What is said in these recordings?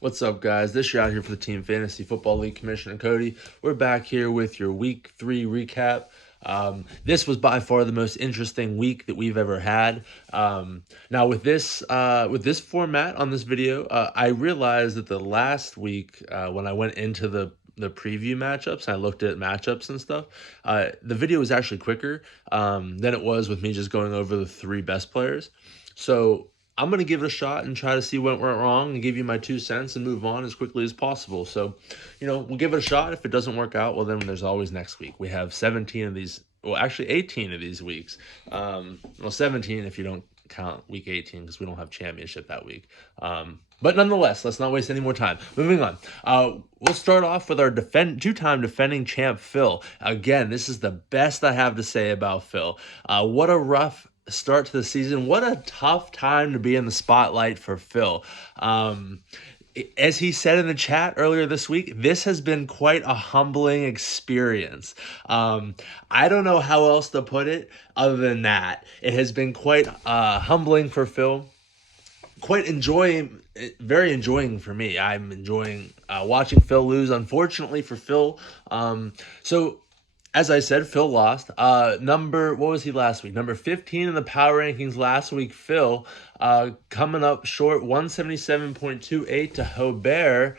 What's up, guys? This year out here for the Team Fantasy Football League Commissioner Cody. We're back here with your Week 3 recap. This was by far the most interesting week that we've ever had. Now, with this format on this video, I realized that the last week when I went into the preview matchups and I looked at matchups and stuff, the video was actually quicker than it was with me just going over the three best players. So I'm going to give it a shot and try to see what went wrong and give you my 2 cents and move on as quickly as possible. So, we'll give it a shot. If it doesn't work out, well, then there's always next week. We have 17 of these, well, actually 18 of these weeks. 17 if you don't count week 18 because we don't have championship that week. But nonetheless, let's not waste any more time. Moving on. We'll start off with our two-time defending champ, Phil. Again, this is the best I have to say about Phil. What a rough start to the season. What a tough time to be in the spotlight for Phil. As he said in the chat earlier this week, this has been quite a humbling experience. I don't know how else to put it other than that. It has been quite humbling for Phil. Very enjoying for me. I'm enjoying watching Phil lose. Unfortunately for Phil, so as I said, Phil lost. What was he last week? Number 15 in the power rankings last week. Phil coming up short, 177.28 to Hobert,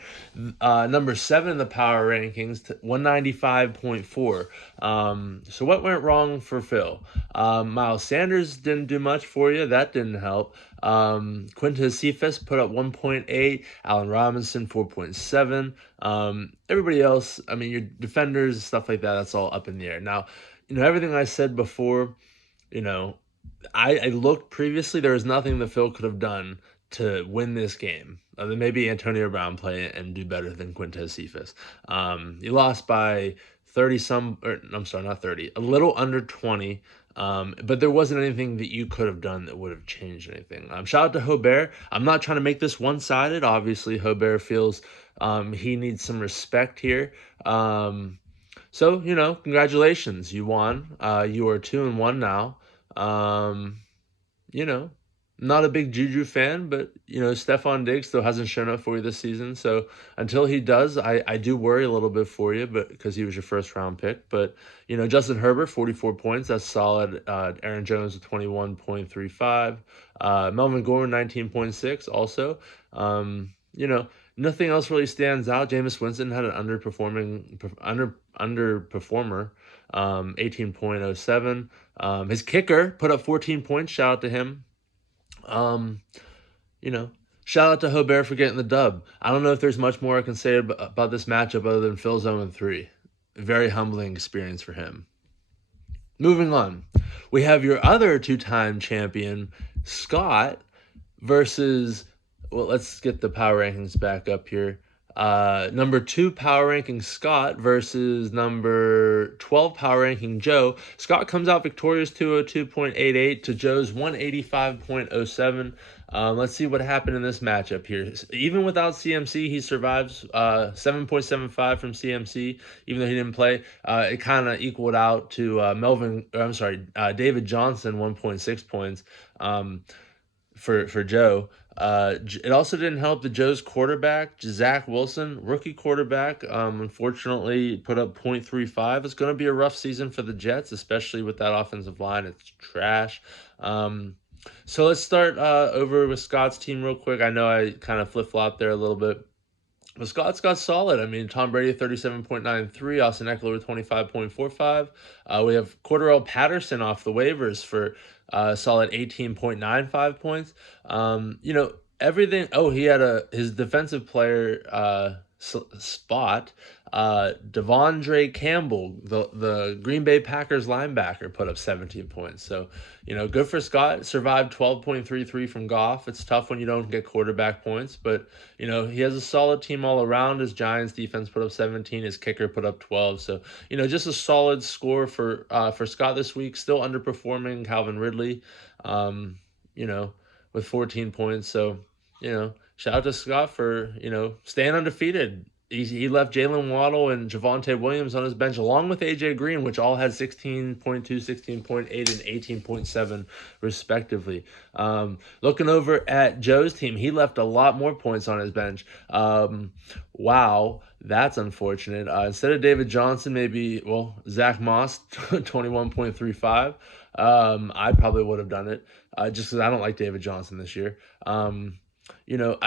number 7 in the power rankings, to 195.4. So what went wrong for Phil? Miles Sanders didn't do much for you. That didn't help. Quintez Cephas put up 1.8, Allen Robinson 4.7. Everybody else, I mean, your defenders, stuff like that, that's all up in the air. Now, everything I said before, I looked previously, there was nothing that Phil could have done to win this game. Then maybe Antonio Brown play and do better than Quintez Cephas. You lost by 30 some, or I'm sorry, not 30, a little under 20. But there wasn't anything that you could have done that would have changed anything. Shout out to Hobert. I'm not trying to make this one-sided. Obviously, Hobert feels he needs some respect here. So, congratulations. You won. You are 2-1 now. You know, Not a big Juju fan, but Stephon Diggs still hasn't shown up for you this season. So until he does, I do worry a little bit for you, but because he was your first round pick. But Justin Herbert, 44 points, that's solid. Aaron Jones with 21.35. Melvin Gordon, 19.6, also. Nothing else really stands out. Jameis Winston had an underperformer, 18.07. His kicker put up 14 points. Shout out to him. Um, you know, Shout out to Hobert for getting the dub. I don't know if there's much more I can say about this matchup other than Phil's 0-3. Very humbling experience for him. Moving on, we have your other two-time champion, Scott, versus, well, let's get the power rankings back up here. Number 2 power ranking Scott versus number 12 power ranking Joe. Scott comes out victorious 202.88 to Joe's 185.07. Let's see what happened in this matchup here. Even without CMC, he survives 7.75 from CMC, even though he didn't play. It kind of equaled out to David Johnson, 1.6 points for Joe. It also didn't help that Joe's quarterback, Zach Wilson, rookie quarterback, unfortunately put up 0.35. It's going to be a rough season for the Jets, especially with that offensive line. It's trash. So let's start over with Scott's team real quick. I know I kind of flip-flopped there a little bit. But Scott's got solid. I mean, Tom Brady 37.93, Austin Eckler with 25.45. We have Cordarrelle Patterson off the waivers for solid 18.95 points. Everything. Oh, he had his defensive player spot. Devondre Campbell, the Green Bay Packers linebacker, put up 17 points. So, good for Scott. Survived 12.33 from Goff. It's tough when you don't get quarterback points, but, he has a solid team all around. His Giants defense put up 17. His kicker put up 12. So, just a solid score for Scott this week. Still underperforming Calvin Ridley, with 14 points. So, shout out to Scott for, staying undefeated. he left Jalen Waddle and Javonte Williams on his bench along with AJ Green, which all had 16.2, 16.8, and 18.7 respectively. Looking over at Joe's team, he left a lot more points on his bench. Wow, that's unfortunate. Instead of David Johnson, maybe, well, Zach Moss, 21.35. I probably would have done it just because I don't like David Johnson this year. I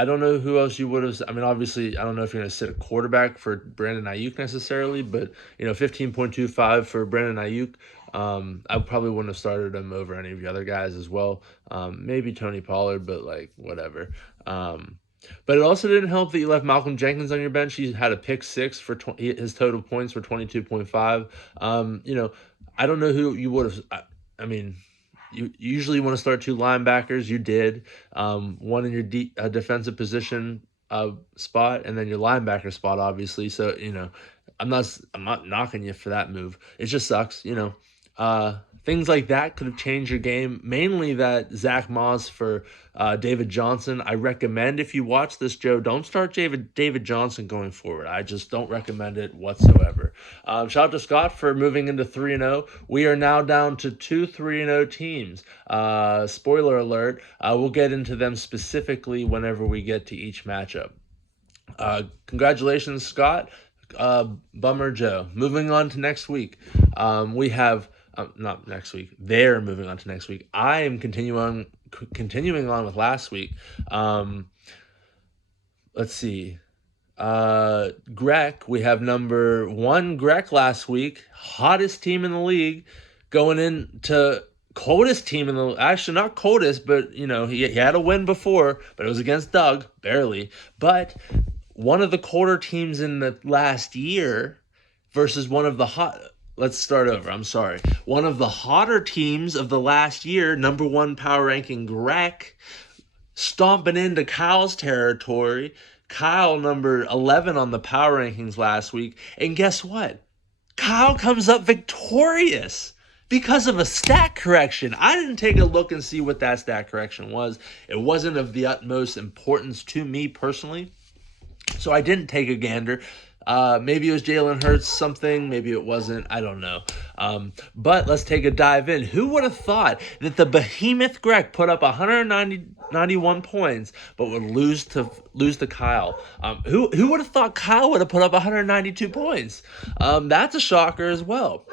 don't know who else you would have. I mean, obviously, I don't know if you're going to sit a quarterback for Brandon Ayuk necessarily, but 15.25 for Brandon Ayuk. I probably wouldn't have started him over any of the other guys as well. Maybe Tony Pollard, but like whatever. But it also didn't help that you left Malcolm Jenkins on your bench. He had a pick six for his total points were 22.5. I don't know who you would have. I mean, you usually want to start two linebackers. You did one in your defensive position spot, and then your linebacker spot, obviously. So I'm not knocking you for that move. It just sucks. Things like that could have changed your game. Mainly that Zach Moss for David Johnson. I recommend if you watch this, Joe, don't start David Johnson going forward. I just don't recommend it whatsoever. Shout out to Scott for moving into 3-0. We are now down to 2 3-0 teams. Spoiler alert, we'll get into them specifically whenever we get to each matchup. Congratulations, Scott. Bummer Joe. Moving on to next week. We have not next week. They're moving on to next week. I am continuing on with last week. Let's see. Greg, we have number 1 Greg last week, hottest team in the league, going into coldest team in the, actually not coldest, but he had a win before, but it was against Doug, barely. But one of the colder teams in the last year versus one of the let's start over. I'm sorry. One of the hotter teams of the last year, number 1 power ranking Greg, stomping into Kyle's territory. Kyle number 11 on the power rankings last week. And guess what? Kyle comes up victorious because of a stat correction. I didn't take a look and see what that stat correction was. It wasn't of the utmost importance to me personally, so I didn't take a gander. Maybe it was Jalen Hurts something. Maybe it wasn't. I don't know. But let's take a dive in. Who would have thought that the behemoth Greg put up 191 points, but would lose to Kyle? Who would have thought Kyle would have put up 192 points? That's a shocker as well.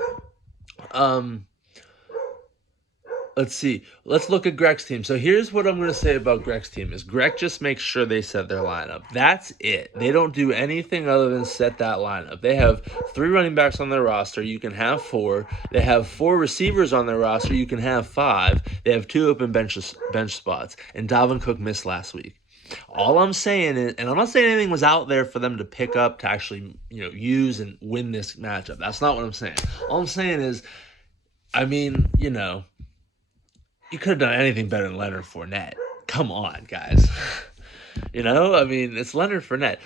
Let's see. Let's look at Greg's team. So here's what I'm going to say about Greg's team is Greg just makes sure they set their lineup. That's it. They don't do anything other than set that lineup. They have 3 running backs on their roster. You can have 4. They have 4 receivers on their roster. You can have 5. They have 2 open bench spots. And Dalvin Cook missed last week. All I'm saying is, and I'm not saying anything was out there for them to pick up to actually, use and win this matchup. That's not what I'm saying. All I'm saying is, you could have done anything better than Leonard Fournette. Come on, guys. It's Leonard Fournette.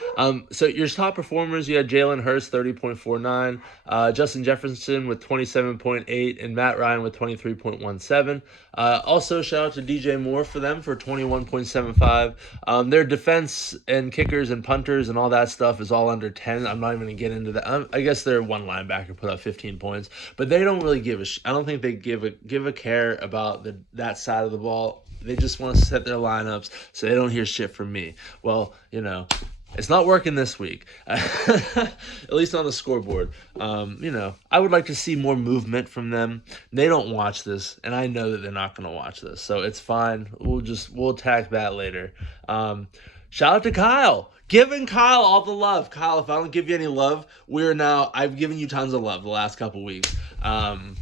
So your top performers, you had Jalen Hurts, 30.49, Justin Jefferson with 27.8, and Matt Ryan with 23.17. Also, shout out to DJ Moore for them for 21.75. Their defense and kickers and punters and all that stuff is all under 10. I'm not even going to get into that. I guess their one linebacker put up 15 points, but they don't really give a I don't think they give a care about that side of the ball. They just want to set their lineups so they don't hear shit from me. Well, it's not working this week, at least on the scoreboard. I would like to see more movement from them. They don't watch this, and I know that they're not going to watch this, so it's fine. We'll attack that later. Shout out to Kyle. Giving Kyle all the love. Kyle, if I don't give you any love, I've given you tons of love the last couple weeks. Shout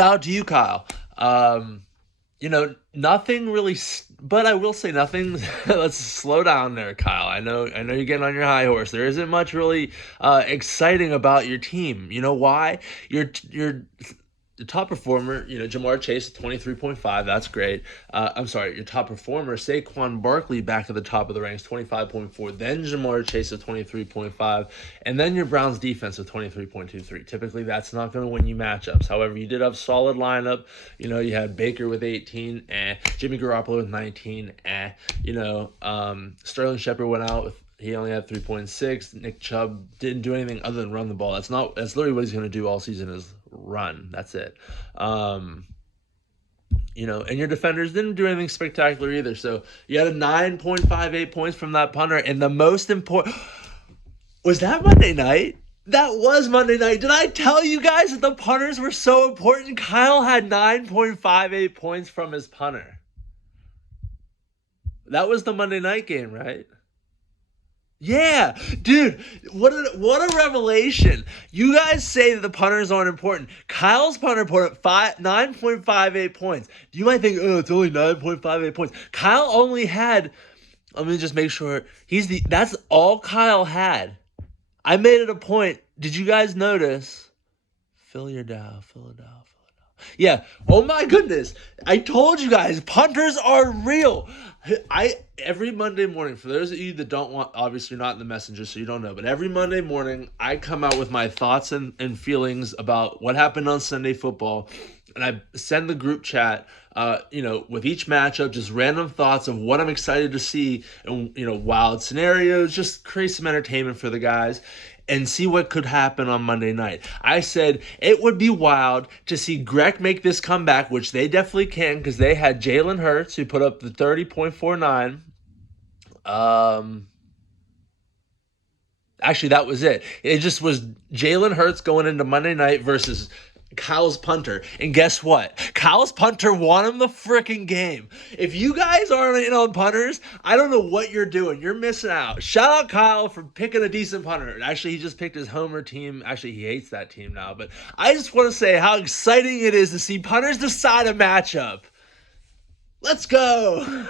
out to you, Kyle. Nothing really, but I will say nothing. Let's slow down there, Kyle. I know you're getting on your high horse. There isn't much really exciting about your team. You know why? You're the top performer, Jamar Chase at 23.5. That's great. Your top performer, Saquon Barkley, back at the top of the ranks, 25.4. Then Jamar Chase at 23.5. And then your Browns defense at 23.23. Typically, that's not going to win you matchups. However, you did have solid lineup. You had Baker with 18, Jimmy Garoppolo with 19, Sterling Shepard went out with He only had 3.6. Nick Chubb didn't do anything other than run the ball. That's literally what he's going to do all season is run. That's it. And your defenders didn't do anything spectacular either. So you had a 9.58 points from that punter. And the most important was that Monday night. That was Monday night. Did I tell you guys that the punters were so important? Kyle had 9.58 points from his punter. That was the Monday night game, right? Yeah, dude, what a revelation. You guys say that the punters aren't important. Kyle's punter put up 9.58 points. You might think, oh, it's only 9.58 points. Kyle only had, let me just make sure, that's all Kyle had. I made it a point. Did you guys notice? Fill your Dow. Yeah. Oh my goodness. I told you guys, punters are real. Every Monday morning, for those of you that don't want, obviously you're not in the messenger, so you don't know, but every Monday morning, I come out with my thoughts and feelings about what happened on Sunday football, and I send the group chat, with each matchup, just random thoughts of what I'm excited to see, and, wild scenarios, just create some entertainment for the guys, and see what could happen on Monday night. I said it would be wild to see Greg make this comeback, which they definitely can because they had Jalen Hurts, who put up the 30.49. Actually, that was it. It just was Jalen Hurts going into Monday night versus Kyle's punter. And guess what? Kyle's punter won him the freaking game. If you guys aren't in on punters, I don't know what you're doing. You're missing out. Shout out Kyle for picking a decent punter. Actually, he just picked his homer team. Actually, he hates that team now. But I just want to say how exciting it is to see punters decide a matchup. Let's go.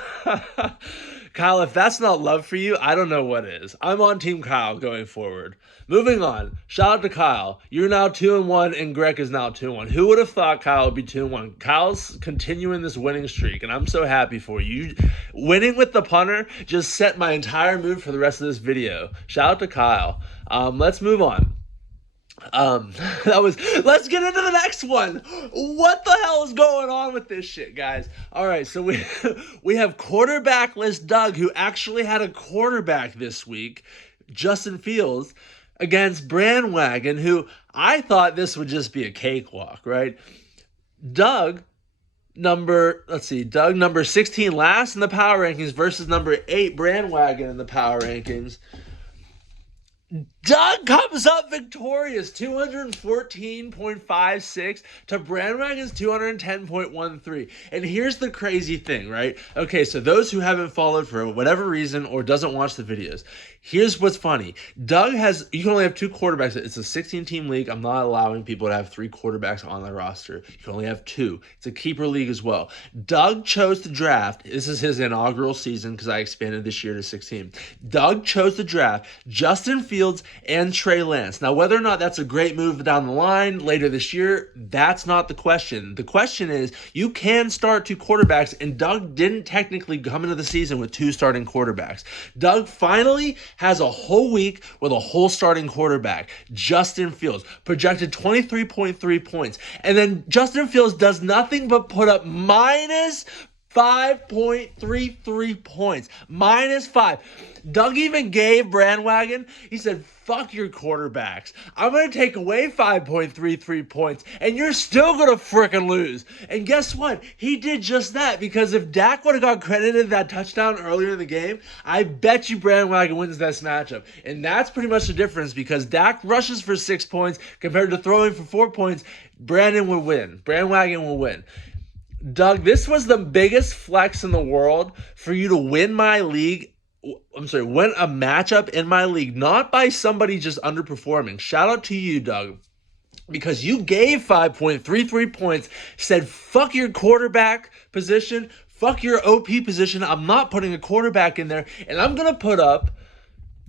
Kyle, if that's not love for you, I don't know what is. I'm on Team Kyle going forward. Moving on. Shout out to Kyle. You're now 2-1, and Greg is now 2-1. Who would have thought Kyle would be 2-1? Kyle's continuing this winning streak, and I'm so happy for you. Winning with the punter just set my entire mood for the rest of this video. Shout out to Kyle. Let's move on. Let's get into the next one. What the hell is going on with this shit, guys? All right, so we have quarterbackless Doug, who actually had a quarterback this week, Justin Fields, against Brandwagon, who I thought this would just be a cakewalk, right? Doug number 16 last in the power rankings versus number 8 Brandwagon in the power rankings. Doug comes up victorious, 214.56 to Brandwagon's 210.13. And here's the crazy thing, right? Okay, so those who haven't followed for whatever reason or doesn't watch the videos, here's what's funny. You can only have 2 quarterbacks. It's a 16-team league. I'm not allowing people to have 3 quarterbacks on their roster. You can only have 2. It's a keeper league as well. Doug chose to draft. This is his inaugural season because I expanded this year to 16. Doug chose to draft Justin Fields and Trey Lance. Now, whether or not that's a great move down the line later this year, that's not the question. The question is, you can start 2 quarterbacks, and Doug didn't technically come into the season with 2 starting quarterbacks. Doug finally has a whole week with a whole starting quarterback, Justin Fields, projected 23.3 points. And then Justin Fields does nothing but put up minus 5.33 points. Minus 5. Doug even gave Brandwagon, he said, fuck your quarterbacks. I'm going to take away 5.33 points, and you're still going to frickin' lose. And guess what? He did just that, because if Dak would have got credited that touchdown earlier in the game, I bet you Brandwagon wins this matchup. And that's pretty much the difference, because Dak rushes for 6 points compared to throwing for 4 points. Brandwagon will win. Doug, this was the biggest flex in the world for you to win my league. Win a matchup in my league, not by somebody just underperforming. Shout out to you, Doug, because you gave 5.33 points, said fuck your quarterback position, fuck your OP position. I'm not putting a quarterback in there, and I'm going to put up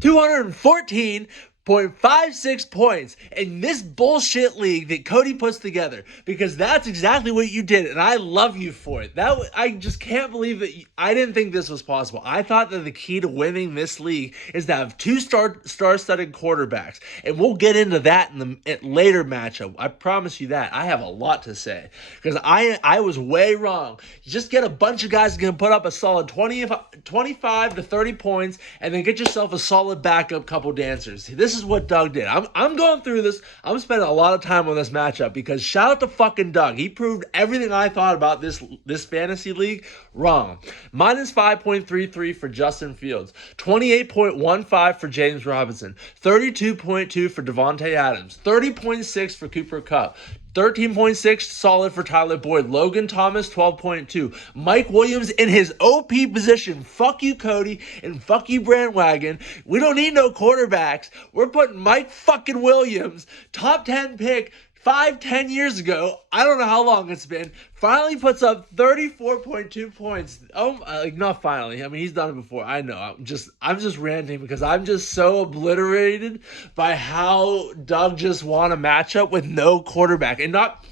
214 0.56 points in this bullshit league that Cody puts together, because that's exactly what you did, and I love you for it. I just can't believe that I didn't think this was possible. I thought that the key to winning this league is to have two star-studded quarterbacks, and we'll get into that in the later matchup. I promise you that. I have a lot to say, because I was way wrong. You just get a bunch of guys who can put up a solid 25 to 30 points, and then get yourself a solid backup couple dancers. This is what Doug did. I'm going through this. I'm spending a lot of time on this matchup because shout out to fucking Doug. He proved everything I thought about this fantasy league wrong. Minus 5.33 for Justin Fields, 28.15 for James Robinson, 32.2 for Devontae Adams, 30.6 for Cooper Kupp, 13.6 solid for Tyler Boyd. Logan Thomas, 12.2. Mike Williams in his OP position. Fuck you, Cody, and fuck you, Brandwagon. We don't need no quarterbacks. We're putting Mike fucking Williams, top 10 pick, 5-10 years ago, I don't know how long it's been, finally puts up 34.2 points. Oh, like, not finally. I mean, he's done it before. I know. I'm just ranting because I'm just so obliterated by how Doug just won a matchup with no quarterback. And not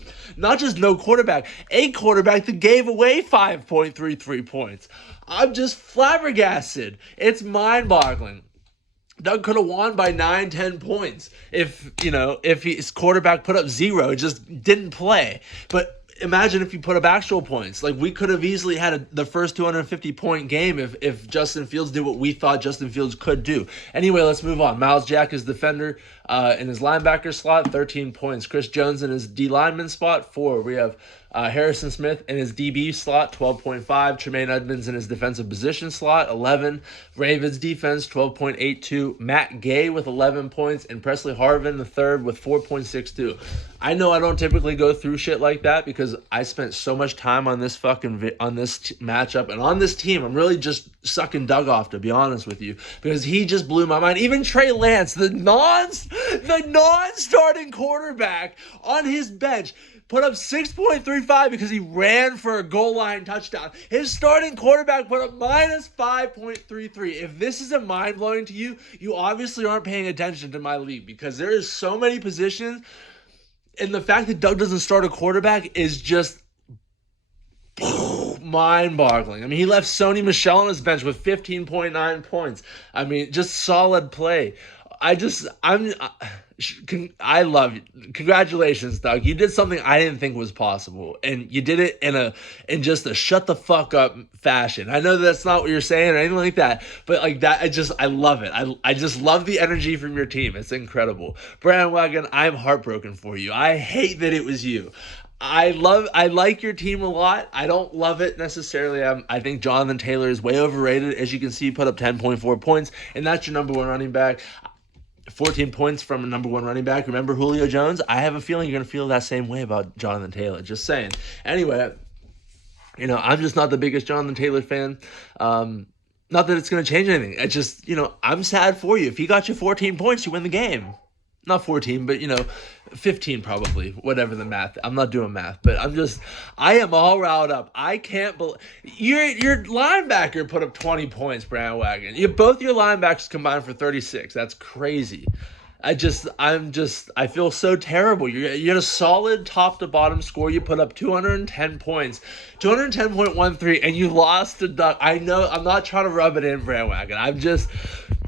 just no quarterback, a quarterback that gave away 5.33 points. I'm just flabbergasted. It's mind-boggling. Doug could have won by 9-10 points if his quarterback put up 0, just didn't play. But imagine if you put up actual points. Like, we could have easily had the first 250-point game if Justin Fields did what we thought Justin Fields could do. Anyway, let's move on. Miles Jack is defender in his linebacker slot, 13 points. Chris Jones in his D lineman spot, 4. We have Harrison Smith in his DB slot, 12.5. Tremaine Edmonds in his defensive position slot, 11. Ravens defense, 12.82. Matt Gay with 11 points. And Presley Harvin, the third, with 4.62. I know I don't typically go through shit like that because I spent so much time on this matchup and on this team. I'm really just sucking Doug off, to be honest with you, because he just blew my mind. Even Trey Lance, the non-starting quarterback on his bench, put up 6.35 because he ran for a goal line touchdown. His starting quarterback put up minus 5.33. If this isn't mind-blowing to you, you obviously aren't paying attention to my league, because there is so many positions, and the fact that Doug doesn't start a quarterback is just mind-boggling. I mean, he left Sony Michel on his bench with 15.9 points. I mean, just solid play. I love you. Congratulations, Doug. You did something I didn't think was possible, and you did it in just a shut the fuck up fashion. I know that's not what you're saying or anything like that, but like that, I love it. I just love the energy from your team. It's incredible. Brandwagon, I'm heartbroken for you. I hate that it was you. I like your team a lot. I don't love it necessarily. I think Jonathan Taylor is way overrated. As you can see, he put up 10.4 points, and that's your number one running back. 14 points from a number one running back. Remember Julio Jones? I have a feeling you're going to feel that same way about Jonathan Taylor. Just saying. Anyway, I'm just not the biggest Jonathan Taylor fan. Not that it's going to change anything. It's just, I'm sad for you. If he got you 14 points, you win the game. Not 14, but 15 probably, whatever the math. I'm not doing math, but I am all riled up. I can't believe your linebacker put up 20 points, Brandwagon. Both your linebackers combined for 36. That's crazy. I feel so terrible. You had a solid top to bottom score. You put up 210 points, 210.13, and you lost to Doug. I know, I'm not trying to rub it in, Brandwagon.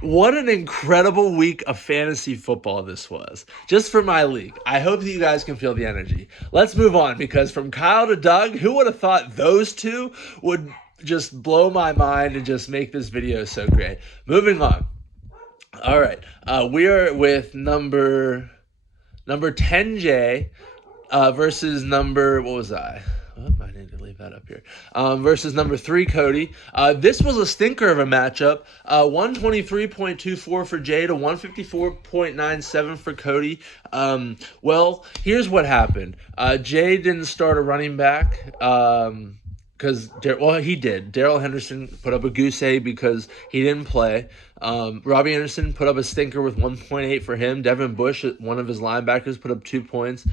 What an incredible week of fantasy football this was, just for my league. I hope that you guys can feel the energy. Let's move on, because from Kyle to Doug, who would have thought those two would just blow my mind and just make this video so great? Moving on. All right, we are with number 10J versus number, what was I? Oh, I need to leave that up here. Versus number 3, Cody. This was a stinker of a matchup. 123.24 for Jay to 154.97 for Cody. Well, here's what happened. Jay didn't start a running back. because he did. Darrell Henderson put up a goose egg because he didn't play. Robbie Anderson put up a stinker with 1.8 for him. Devin Bush, one of his linebackers, put up 2 points.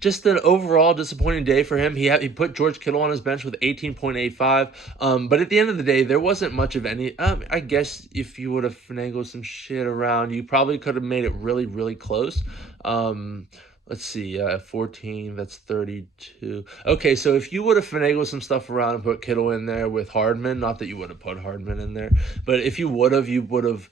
Just an overall disappointing day for him. He put George Kittle on his bench with 18.85. But at the end of the day, there wasn't much of any. I guess if you would have finagled some shit around, you probably could have made it really, really close. Let's see, 14, that's 32. Okay, so if you would have finagled some stuff around and put Kittle in there with Hardman, not that you would have put Hardman in there, but if you would have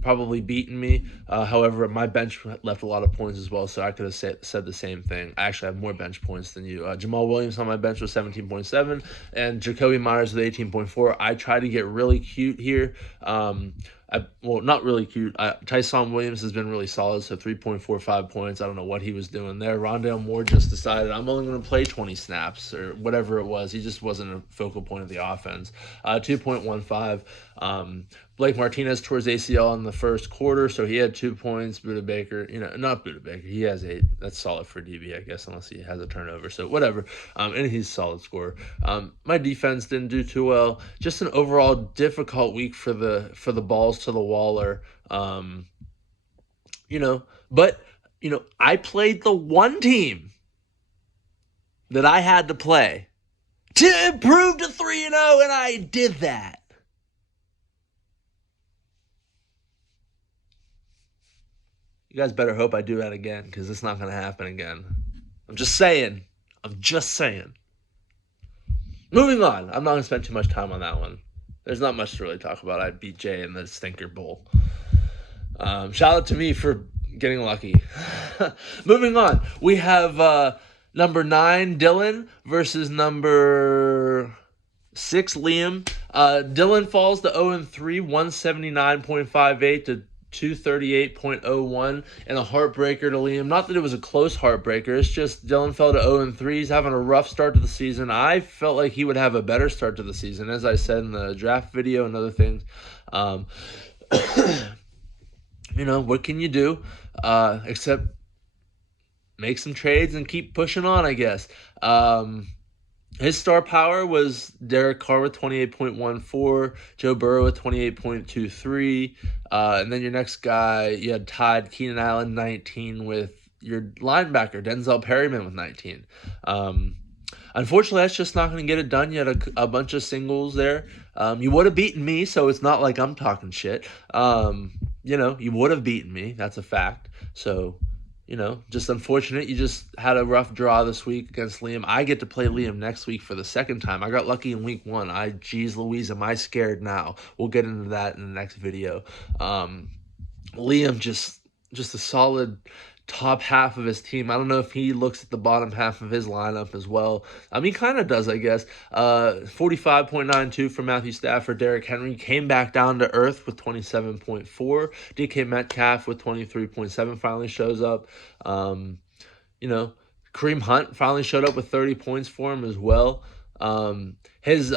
probably beaten me. However, my bench left a lot of points as well, so I could have said the same thing. I actually have more bench points than you. Jamal Williams on my bench was 17.7, and Jacoby Myers with 18.4. I tried to get really cute here. Not really cute. Tyson Williams has been really solid, so 3.45 points. I don't know what he was doing there. Rondale Moore just decided, I'm only going to play 20 snaps or whatever it was. He just wasn't a focal point of the offense. 2.15. Blake Martinez tore his ACL in the first quarter, so he had 2 points. Budda Baker, not Budda Baker. He has 8. That's solid for DB, I guess, unless he has a turnover. So whatever. And he's a solid scorer. My defense didn't do too well. Just an overall difficult week for the balls to the Waller. But I played the one team that I had to play to improve to 3-0, and I did that. You guys better hope I do that again, because it's not going to happen again. I'm just saying. Moving on. I'm not going to spend too much time on that one. There's not much to really talk about. I beat Jay in the Stinker Bowl. Shout out to me for getting lucky. Moving on. We have number 9, Dylan, versus number 6, Liam. Dylan falls to 0-3, 179.58 to 238.01, and a heartbreaker to Liam. Not that it was a close heartbreaker. It's just Dylan fell to 0-3. He's having a rough start to the season. I felt like he would have a better start to the season, as I said in the draft video and other things. What can you do except make some trades and keep pushing on, I guess. His star power was Derek Carr with 28.14, Joe Burrow with 28.23, and then your next guy, you had tied Keenan Allen 19 with your linebacker, Denzel Perryman with 19. Unfortunately, that's just not going to get it done. You had a bunch of singles there. You would have beaten me, so it's not like I'm talking shit. You would have beaten me. That's a fact. So, just unfortunate. You just had a rough draw this week against Liam. I get to play Liam next week for the second time. I got lucky in week 1. Geez Louise, am I scared now? We'll get into that in the next video. Liam just a solid top half of his team. I don't know if he looks at the bottom half of his lineup as well. He kind of does, I guess. 45.92 for Matthew Stafford. Derrick Henry came back down to earth with 27.4. DK Metcalf with 23.7 finally shows up. Kareem Hunt finally showed up with 30 points for him as well. In his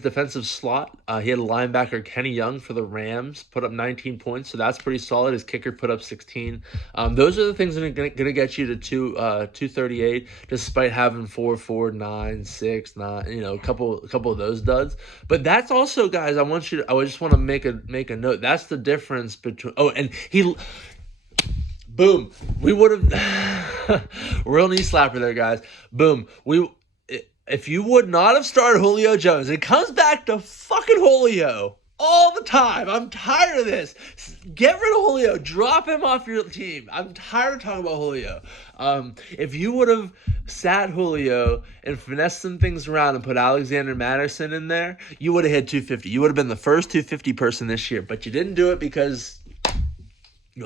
defensive slot, he had a linebacker, Kenny Young, for the Rams, put up 19 points, so that's pretty solid. His kicker put up 16. Those are the things that are going to get you to 238, despite having 4, 4, 9, 6, 9, a couple of those duds. But that's also, guys, I just want to make a note. That's the difference between. Oh, and boom, we would have real knee slapper there, guys. Boom, if you would not have started Julio Jones, it comes back to fucking Julio all the time. I'm tired of this. Get rid of Julio. Drop him off your team. I'm tired of talking about Julio. If you would have sat Julio and finessed some things around and put Alexander Madison in there, you would have hit 250. You would have been the first 250 person this year, but you didn't do it because...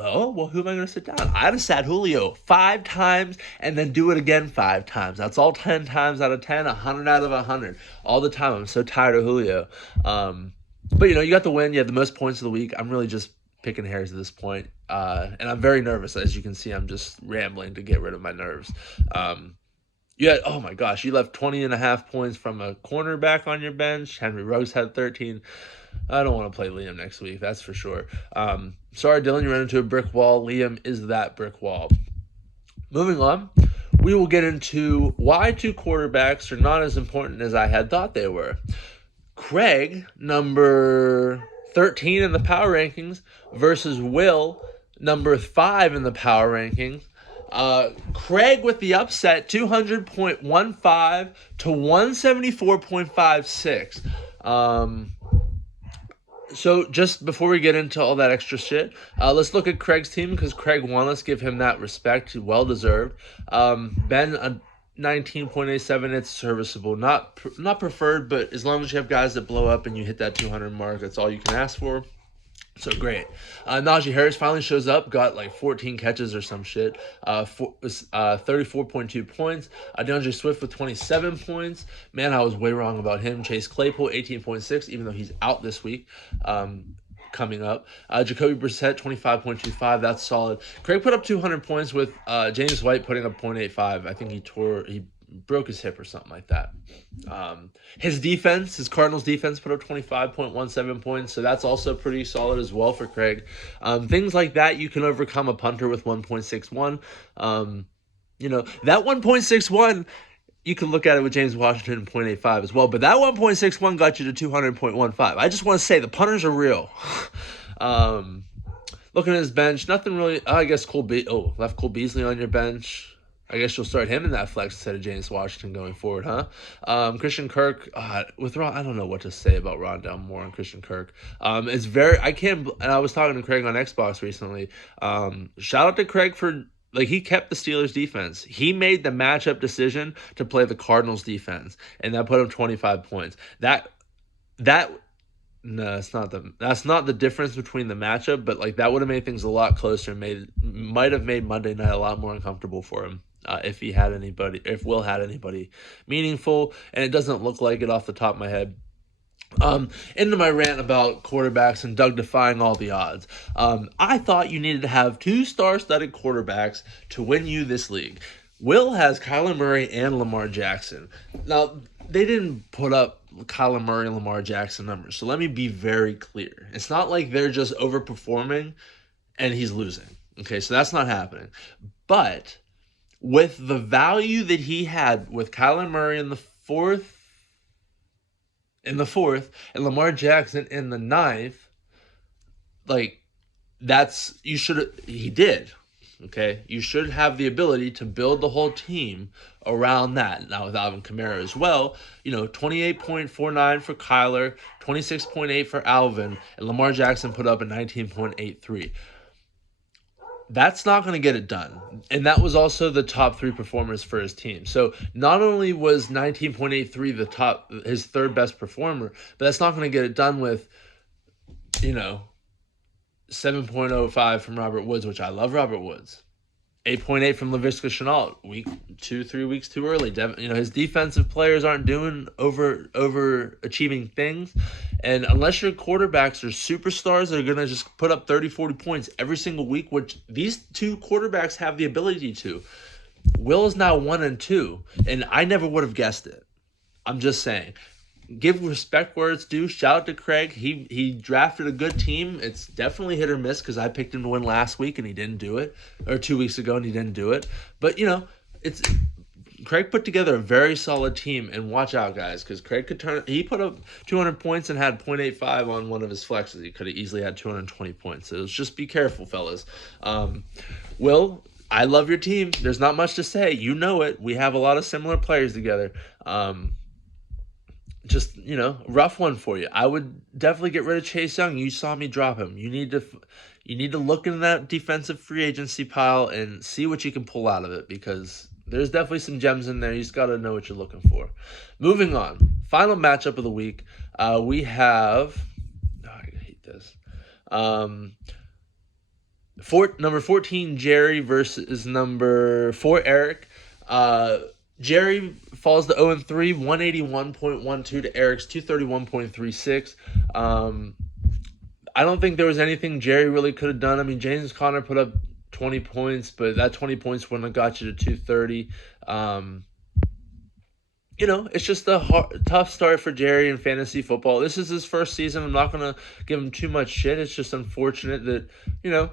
Oh, well, who am I going to sit down? I'd have sat Julio 5 times and then do it again 5 times. That's all 10 times out of 10, 100 out of 100. All the time. I'm so tired of Julio. But, you got the win. You had the most points of the week. I'm really just picking hairs at this point. And I'm very nervous. As you can see, I'm just rambling to get rid of my nerves. Oh my gosh, you left 20.5 points from a cornerback on your bench. Henry Ruggs had 13. I don't want to play Liam next week, that's for sure. Sorry, Dylan, you ran into a brick wall. Liam is that brick wall. Moving on, we will get into why two quarterbacks are not as important as I had thought they were. Craig, number 13 in the power rankings, versus Will, number 5 in the power rankings. Craig with the upset, 200.15 to 174.56. So just before we get into all that extra shit, let's look at Craig's team because Craig won. Let's give him that respect. Well deserved. Ben, a 19.87, it's serviceable. Not preferred, but as long as you have guys that blow up and you hit that 200 mark, that's all you can ask for. So great. Najee Harris finally shows up, got like 14 catches or some shit. 34.2 points. DeAndre Swift with 27 points. Man, I was way wrong about him. Chase Claypool, 18.6, even though he's out this week. Coming up. Jacoby Brissett, 25.25. That's solid. Craig put up 200 points with James White putting up 0.85. I think he broke his hip or something like that. His Cardinals defense put up 25.17 points, so that's also pretty solid as well for Craig. Things like that, you can overcome a punter with 1.61. That 1.61, you can look at it with James Washington and 0.85 as well, but that 1.61 got you to 200.15. I just want to say the punters are real. Looking at his bench, nothing really. I guess left Cole Beasley on your bench. I guess you'll start him in that flex instead of James Washington going forward, huh? Christian Kirk, with Ron, I don't know what to say about Rondale Moore and Christian Kirk. And I was talking to Craig on Xbox recently. Shout out to Craig for, he kept the Steelers defense. He made the matchup decision to play the Cardinals defense, and that put him 25 points. No, that's not the difference between the matchup, but that would have made things a lot closer and might have made Monday night a lot more uncomfortable for him. If Will had anybody meaningful, and it doesn't look like it off the top of my head. Into my rant about quarterbacks and Doug defying all the odds. I thought you needed to have 2 star-studded quarterbacks to win you this league. Will has Kyler Murray and Lamar Jackson. Now, they didn't put up Kyler Murray and Lamar Jackson numbers, so let me be very clear. It's not like they're just overperforming and he's losing. Okay, so that's not happening. But with the value that he had with Kyler Murray in the fourth, and Lamar Jackson in the 9th, he did. Okay, you should have the ability to build the whole team around that. Now with Alvin Kamara as well, 28.49 for Kyler, 26.8 for Alvin, and Lamar Jackson put up a 19.83. That's not going to get it done. And that was also the top 3 performers for his team. So not only was 19.83 his third best performer, but that's not going to get it done with, 7.05 from Robert Woods, which I love Robert Woods. 8.8 from Laviska Shenault, 3 weeks too early. His defensive players aren't doing overachieving things. And unless your quarterbacks are superstars that are going to just put up 30, 40 points every single week, which these 2 quarterbacks have the ability to, Will is now 1-2, and I never would have guessed it. I'm just saying. Give respect where it's due. Shout out to Craig. He drafted a good team. It's definitely hit or miss because I picked him to win last week and he didn't do it, or 2 weeks ago and he didn't do it. But Craig put together a very solid team, and watch out, guys, because Craig he put up 200 points and had 0.85 on one of his flexes. He could have easily had 220 points. So just be careful, fellas. Will, I love your team. There's not much to say. You know it. We have a lot of similar players together. Just, rough one for you. I would definitely get rid of Chase Young. You saw me drop him. You need to look in that defensive free agency pile and see what you can pull out of it, because there's definitely some gems in there. You just got to know what you're looking for. Moving on. Final matchup of the week. We have... I hate this. Number 14, Jerry, versus number 4, Eric. Jerry falls to 0-3, 181.12 to Eric's 231.36. I don't think there was anything Jerry really could have done. I mean, James Conner put up 20 points, but that 20 points wouldn't have got you to 230. It's just a tough start for Jerry in fantasy football. This is his first season. I'm not going to give him too much shit. It's just unfortunate that,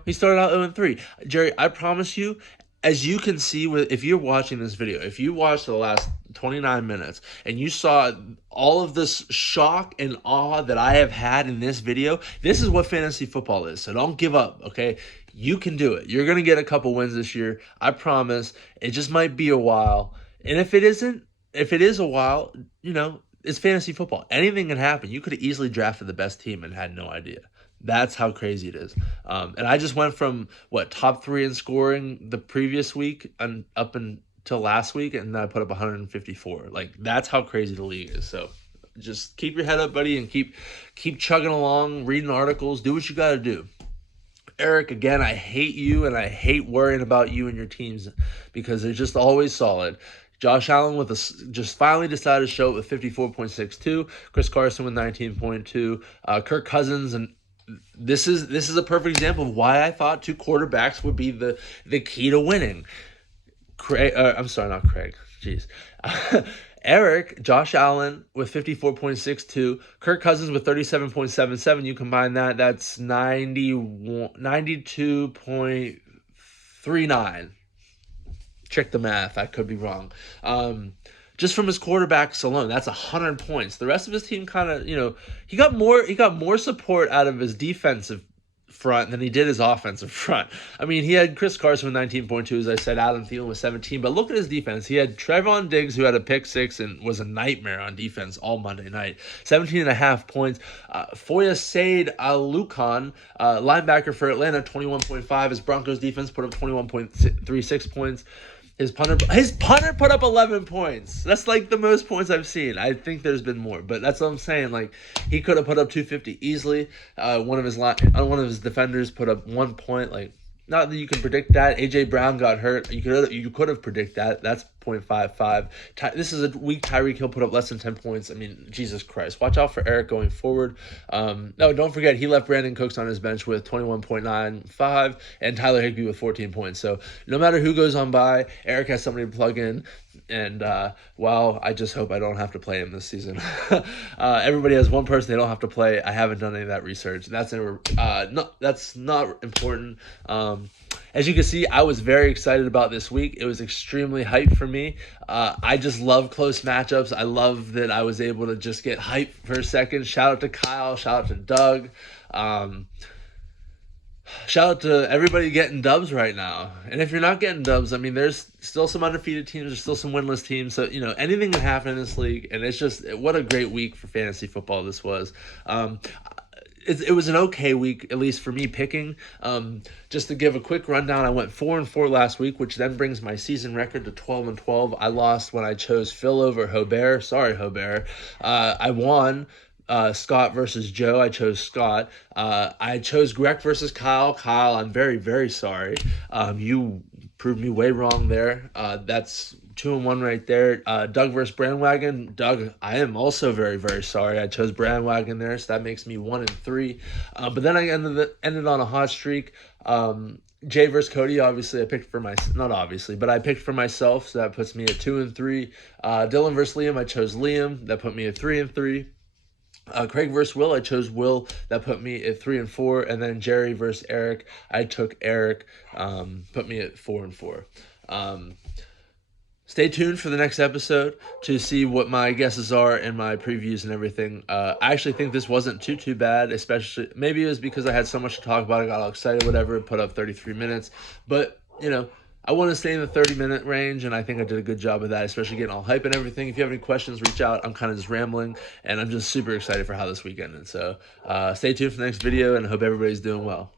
he started out 0-3. Jerry, I promise you, as you can see, if you're watching this video, if you watched the last 29 minutes and you saw all of this shock and awe that I have had in this video, this is what fantasy football is. So don't give up, okay? You can do it. You're going to get a couple wins this year. I promise. It just might be a while. And if it is a while, it's fantasy football. Anything can happen. You could have easily drafted the best team and had no idea. That's how crazy it is. And I just went from top 3 in scoring the previous week and up until last week, and then I put up 154. Like, that's how crazy the league is. So just keep your head up, buddy, and keep chugging along, reading articles, do what you got to do. Eric, again, I hate you, and I hate worrying about you and your teams because they're just always solid. Josh Allen just finally decided to show it with 54.62. Chris Carson with 19.2. Kirk Cousins, and this is a perfect example of why I thought 2 quarterbacks would be the key to winning. I'm sorry, not Craig. Jeez. Eric, Josh Allen with 54.62, Kirk Cousins with 37.77. You combine that's 92.39. Check the math. I could be wrong. Just from his quarterbacks alone, that's 100 points. The rest of his team kind of, he got more support out of his defensive front than he did his offensive front. I mean, he had Chris Carson with 19.2, as I said, Adam Thielen with 17, but look at his defense. He had Trevon Diggs, who had a pick 6 and was a nightmare on defense all Monday night. 17.5 points. Foya Said Alukan, linebacker for Atlanta, 21.5. His Broncos defense put up 21.36 points. His punter put up 11 points. That's like the most points I've seen. I think there's been more, but that's what I'm saying. Like, he could have put up 250 easily. One of his defenders put up 1 point. Like, not that you can predict that. AJ Brown got hurt. You could have predicted that. That's 0.55. This is a week Tyreek Hill put up less than 10 points. I mean, Jesus Christ. Watch out for Eric going forward. No, don't forget, he left Brandon Cooks on his bench with 21.95 and Tyler Higbee with 14 points. So no matter who goes on by, Eric has somebody to plug in. And, I just hope I don't have to play him this season. Everybody has one person they don't have to play. I haven't done any of that research. That's not important. As you can see, I was very excited about this week. It was extremely hyped for me. I just love close matchups. I love that I was able to just get hyped for a second. Shout out to Kyle. Shout out to Doug. Shout out to everybody getting dubs right now. And if you're not getting dubs, I mean, there's still some undefeated teams. There's still some winless teams. So, anything can happen in this league. And it's just, what a great week for fantasy football this was. It was an okay week, at least for me picking. Just to give a quick rundown, I went 4-4 last week, which then brings my season record to 12-12. I lost when I chose Phil over Hobert. Sorry, Hobert. I won Scott versus Joe. I chose Scott. I chose Greg versus Kyle. Kyle, I'm very, very sorry. You proved me way wrong there. That's 2-1 right there. Doug versus Brandwagon. Doug, I am also very, very sorry. I chose Brandwagon there, so that makes me 1-3. But then I ended on a hot streak. Jay versus Cody, obviously I picked for I picked for myself, so that puts me at 2-3. Dylan versus Liam, I chose Liam. That put me at 3-3. Craig versus Will, I chose Will. That put me at 3-4. And then Jerry versus Eric, I took Eric. Put me at 4-4. Stay tuned for the next episode to see what my guesses are and my previews and everything. I actually think this wasn't too bad, especially maybe it was because I had so much to talk about. I got all excited, whatever, put up 33 minutes. But, I want to stay in the 30-minute range, and I think I did a good job of that, especially getting all hype and everything. If you have any questions, reach out. I'm kind of just rambling, and I'm just super excited for how this weekend ended. So stay tuned for the next video, and I hope everybody's doing well.